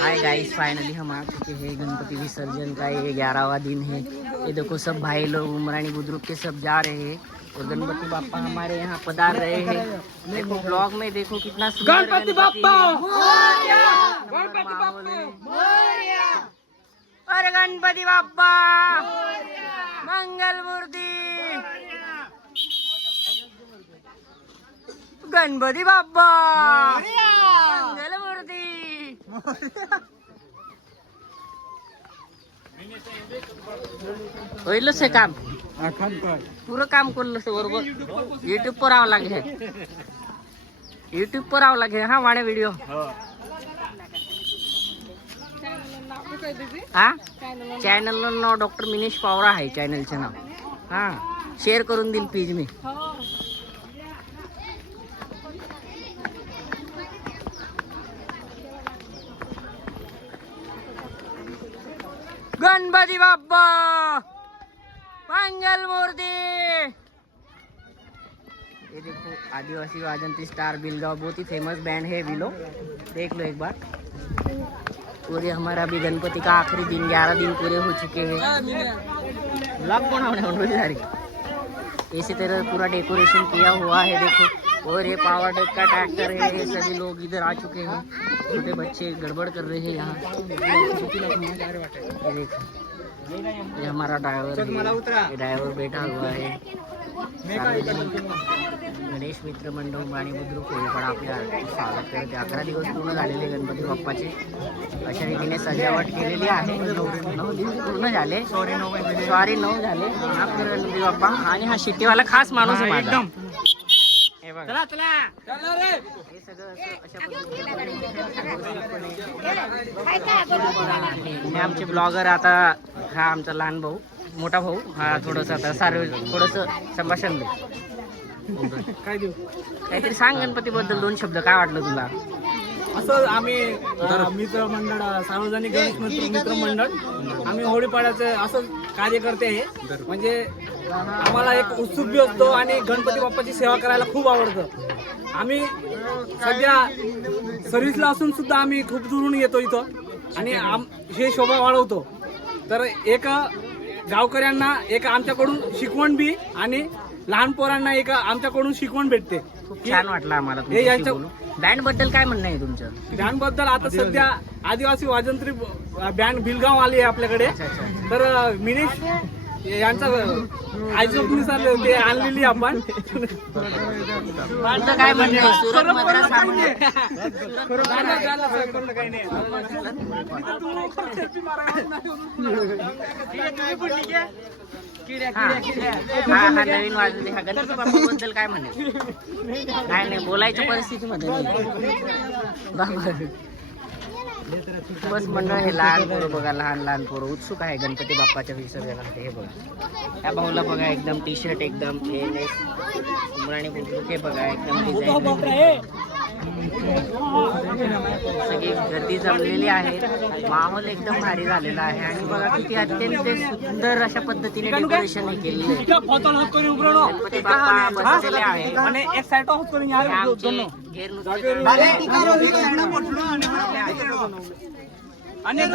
Hi guys, finally हम आ चुके हैं गणपति विसर्जन का ये 11वां दिन है। ये देखो सब भाई लोग उमरानी बुजुर्ग के सब जा रहे हैं और गणपति बापा हमारे यहाँ पधार रहे हैं। देखो ब्लॉग में देखो कितना सुंदर गणपति बापा अरे गणपति बापा मंगल मूर्ति, गणपति बापा मंगल मूर्ति। होईल से काम पूरा काम करलं से बरोबर यूट्यूब पर आव लागे, यूट्यूब पर आव लागे हा वाणे व्हिडिओ हा चॅनल नाव डॉक्टर मिनेश पवार आहे चॅनलचे नाव। हा शेअर करून दिल पेज मी। गणपति बाप्पा मंगल मूर्ति। ये देखो आदिवासी वाजंत्री स्टार बिलगांव बहुत ही फेमस बैंड है विलो, देख लो एक बार। और ये हमारा भी गणपति का आखिरी दिन, 11 दिन पूरे हो चुके हैं। ब्लॉग बनाने सारी इसी तरह पूरा डेकोरेशन किया हुआ है देखो। और ये पावर डेक का ट्रैक्टर है, ये सभी लोग इधर आ चुके हैं। छोटे बच्चे गड़बड़ कर रहे हैं यहाँ। ये देखो ये हमारा ड्राइवर है, ये ड्राइवर बैठा हुआ है। गणेश मित्र मंडळ उमराणी बुद्रुक पण आपल्या स्वागत करते। 11 दिवस पूर्ण झालेले गणपती बाप्पाचे अशा रीतीने सजावट केलेली आहे। 9 दिवस पूर्ण झाले, सॉरी 9 झाले। माफ करा गणपती बाप्पा। आणि हा शिट्टीवाला खास माणूस आहे माझा। हे बघा हे सगळं अशा पद्धतीने आमचे ब्लॉगर। आता हा आमचा लहान भाऊ, मोठा भाऊ, हा थोडस आता थोडस संभाषण दे। काय देऊ काहीतरी सांग गणपती बद्दल 2 शब्द। काय वाटलं तुला? असं आम्ही मित्र मंडळ, सार्वजनिक गणेश मित्र मंडळ आम्ही होळीपाड्याचं असं कार्य करते आहे। म्हणजे आम्हाला एक उत्सुक बी असतो आणि गणपती बाप्पाची सेवा करायला खूप आवडतं। आम्ही सध्या सर्व्हिसला असून सुद्धा आम्ही खूप दुरून येतो इथं आणि हे शोभा वाढवतो। तर एक गावकऱ्यांना एक आमच्याकडून शिकवण बी आणि लहान पोरांना एक आमच्याकडून शिकवण भेटते। खूप छान वाटलं आम्हाला तुमच्याशी बोलून। बँड बद्दल काय म्हणणं आहे तुमचं? बँड बद्दल आता सध्या आदिवासी वाजंत्री बँड बिलगाव आली आहे आपल्याकडे। तर मिनेश यांचा आयजोपनुसार ते आणलेली आपण। माझं काय म्हणणं आहे? सुरत मद्रास हा नवीन वाजले। हा गणपती बाप्पा बद्दल काय म्हणेल? नाही बोलायच्या परिस्थितीमध्ये नाही। बस मंडळ हे लहान पोरं बघा, लहान पोरं उत्सुक आहे गणपती बाप्पाच्या विसर्जनासाठी। हे बघा या भाऊला बघा, एकदम टी शर्ट एकदम उमराणी बुजुर्ग हे बघा एकदम डिझाइन। सगळी गर्दी जमलेली आहे, माहोल एकदम भारी झालेला आहे। आणि बघा किती अत्यंत सुंदर अशा पद्धतीने डेकोरेशन हे केलेलं आहे। गणपती बाप्पा बसलेले आहे आमचे